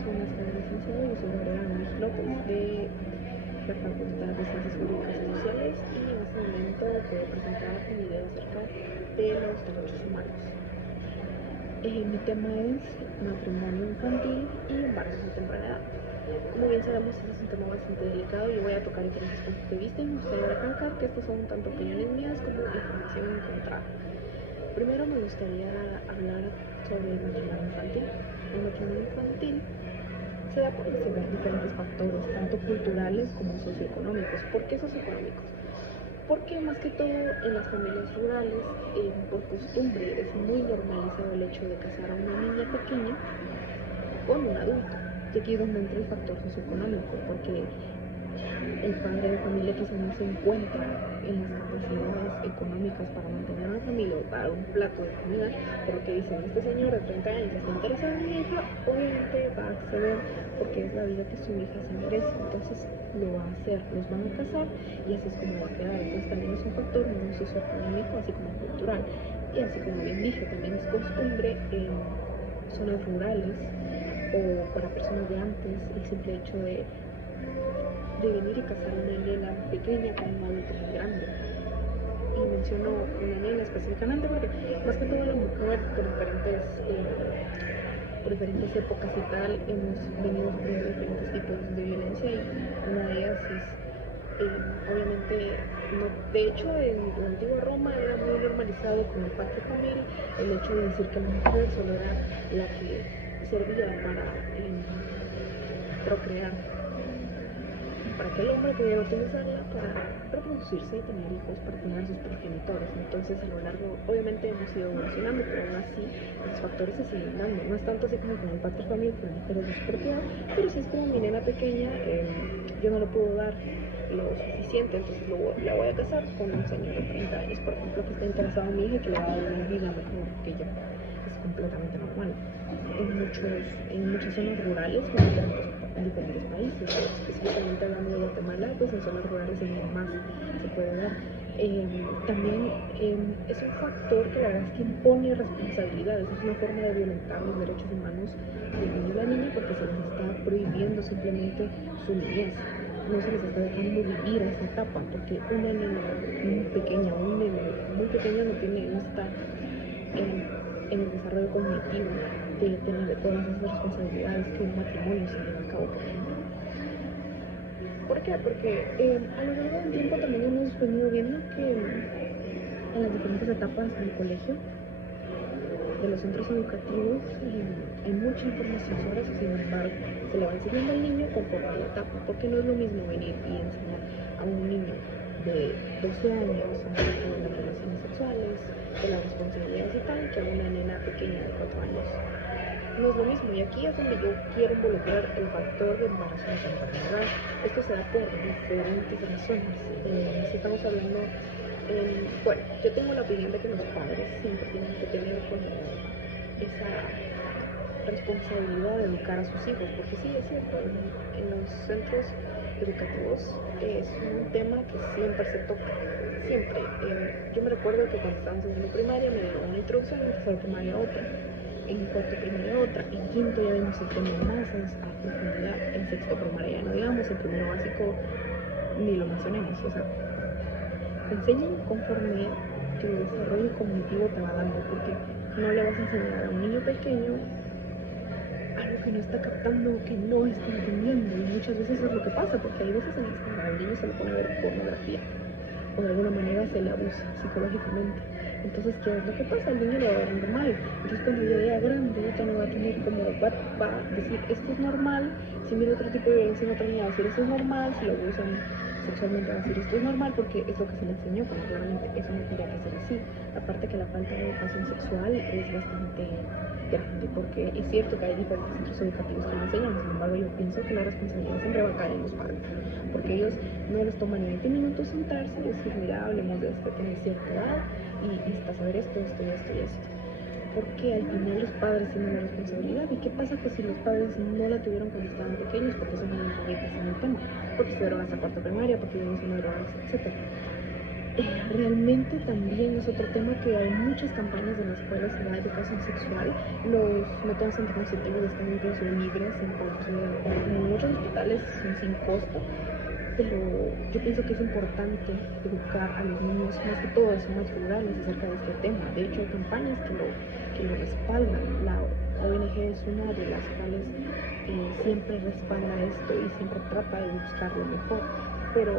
días, buenas tardes, licenciado. Yo soy Gabriela Gómez López de la Facultad de Ciencias Jurídicas y Sociales y en este momento puedo presentar un video acerca de los derechos humanos. Mi tema es matrimonio infantil y embarazos a temprana edad. Como bien sabemos, este es un tema bastante delicado y yo voy a tocar diferentes puntos de vista y me gustaría recalcar que estos son tanto opiniones mías como información encontrada. Primero me gustaría hablar sobre el matrimonio infantil. El matrimonio infantil se da por diferentes factores, tanto culturales como socioeconómicos. ¿Por qué socioeconómicos? Porque más que todo en las familias rurales, por costumbre, es muy normalizado el hecho de casar a una niña pequeña con un adulto. Y aquí es donde entra el factor socioeconómico, porque el padre de familia quizás no se encuentra en las capacidades económicas para mantener una familia o para un plato de comida, por lo que dicen, este señor de 30 años está interesado en mi hija, obviamente va a acceder porque es la vida que su hija se merece, entonces lo va a hacer, los van a casar y así es como va a quedar. Entonces también es un factor no socioeconómico, así como cultural, y así como bien dije, también es costumbre en zonas rurales o para personas de antes el simple hecho de venir y casar a una nena pequeña con un adulto muy grande. Y menciono una nena específicamente porque más que todo la mujer por diferentes épocas y tal hemos venido sufriendo diferentes tipos de violencia y una de ellas es obviamente no, de hecho en la antigua Roma era muy normalizado con el pacto familiar el hecho de decir que la mujer solo era la que servía para procrear, para que el hombre pudiera utilizarla para reproducirse y tener hijos para tener a sus progenitores. Entonces a lo largo, obviamente hemos ido evolucionando, pero aún así los factores se siguen dando. No es tanto así como con el pacto familiar, que la mujer es de su propiedad, pero si es como mi nena pequeña, yo no le puedo dar lo suficiente, entonces la voy a casar con un señor de 30 años, por ejemplo, que está interesado en mi hija y que le va a dar una vida mejor que ella. Es completamente normal. En muchas zonas rurales, en diferentes países, específicamente hablando de Guatemala, pues en zonas rurales es donde más se puede dar. También es un factor que la verdad es que impone responsabilidades, es una forma de violentar los derechos humanos del niño y la niña porque se les está prohibiendo simplemente su niñez, no se les está dejando vivir esa etapa, porque una niña muy pequeña o un nene muy pequeño no está en el desarrollo cognitivo de tener todas esas responsabilidades que un matrimonio se lleva a cabo, por ejemplo. ¿Por qué? Porque a lo largo del tiempo también hemos venido viendo que en las diferentes etapas del colegio, de los centros educativos, hay mucha información sobre eso, sin embargo, se le va enseñando al niño conforme a la etapa, porque no es lo mismo venir y enseñar a un niño de 12 años acerca de las relaciones sexuales, de las responsabilidades y tal, que a una nena pequeña de 4 años. No es lo mismo, y aquí es donde yo quiero involucrar el factor de embarazo a temprana edad. Esto se da por diferentes razones. Si estamos hablando, bueno, yo tengo la opinión de que los padres siempre tienen que tener como esa responsabilidad de educar a sus hijos, porque sí, es cierto, en los centros educativos es un tema que siempre se toca, siempre. Yo me recuerdo que cuando estaba en segundo primaria me dieron una introducción, en tercero primaria otra, en cuarto primaria otra, en quinto ya vimos el tema más a profundidad, en sexto primaria ya no digamos, en primero básico ni lo mencionemos, o sea, te enseñan conforme tu desarrollo cognitivo te va dando, porque no le vas a enseñar a un niño pequeño algo que no está captando, que no está entendiendo, y muchas veces eso es lo que pasa, porque hay veces en las que al niño se le pone a ver pornografía o de alguna manera se le abusa psicológicamente. Entonces, ¿qué es lo que pasa? El niño lo va a ver normal. Entonces, cuando llegue a grande, ya no va a tener como, va a decir, esto es normal. Si mira otro tipo de violencia en otra niña, va a decir, esto es normal. Si lo abusan sexualmente, va a decir, esto es normal porque es lo que se le enseñó, pero claramente eso no tendría que ser así. Aparte que la falta de educación sexual es bastante grande, porque es cierto que hay diferentes centros educativos que lo enseñan, sin embargo yo pienso que la responsabilidad siempre va a caer en los padres, porque ellos no les toman ni 20 minutos sentarse y decir, mira, hablemos de esto, tienes cierta edad y necesitas saber esto, esto y esto y esto. Porque al final los padres tienen la responsabilidad. ¿Y qué pasa pues si los padres no la tuvieron cuando estaban pequeños? Porque son analfabetas en el tema, porque estuvieron hasta cuarta primaria, porque vivimos en drogas, etc. Realmente también es otro tema que hay muchas campañas en las cuales se da educación sexual. Los métodos anticonceptivos están incluso libres en muchos hospitales, son sin costo, pero yo pienso que es importante educar a los niños, más que todo en zonas rurales, acerca de este tema. De hecho, hay campañas que lo respaldan. La ONG es una de las cuales siempre respalda esto y siempre trata de buscar lo mejor, pero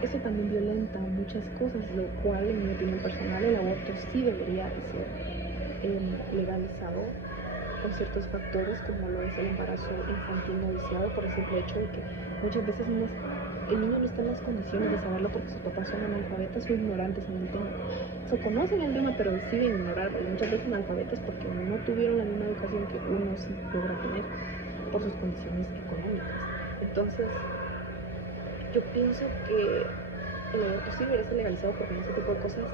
eso también violenta muchas cosas, lo cual, en mi opinión personal, el aborto sí debería de ser legalizado con ciertos factores, como lo es el embarazo infantil no deseado, por el simple hecho de que muchas veces el niño no está en las condiciones de saberlo porque sus papás son analfabetas o ignorantes en el tema. O sea, conocen el tema, pero deciden ignorarlo. Y muchas veces analfabetas porque no tuvieron la misma educación que uno sí logra tener por sus condiciones económicas. Entonces, yo pienso que el aborto sí debería ser legalizado porque en este tipo de cosas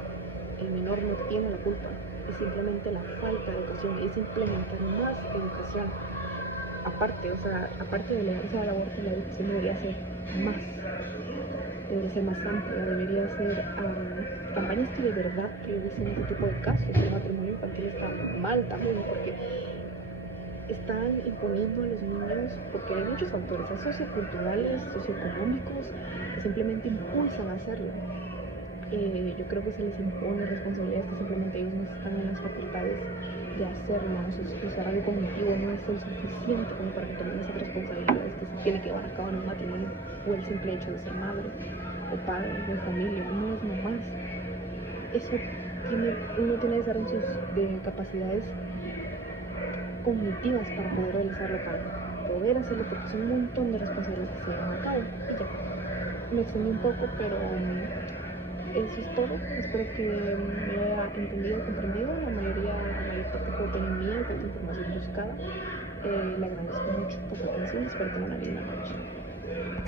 el menor no tiene la culpa, es simplemente la falta de educación, es implementar más educación. Aparte de legalizar el aborto, la educación debería ser más amplia, debería ser campañas que de verdad prioricen ese tipo de casos. El matrimonio infantil está mal también porque están imponiendo a los niños, porque hay muchos factores socioculturales, socioeconómicos, que simplemente impulsan a hacerlo. Yo creo que se les impone responsabilidades que simplemente ellos no están en las facultades de hacerlo. Su desarrollo cognitivo no es el suficiente como para que tomen esas responsabilidades que se tiene que llevar a cabo en un matrimonio, o el simple hecho de ser madre o padre de familia, no es nomás. Uno tiene desarrollos de capacidades cognitivas para poder realizarlo, para poder hacerlo, porque son un montón de responsabilidades que se llevan a cabo. Y ya, me extendí un poco, pero eso es todo. Espero que me haya entendido y comprendido. La mayor parte fue opinión mía y fue información buscada. Le agradezco mucho por su atención. Espero tener una linda noche.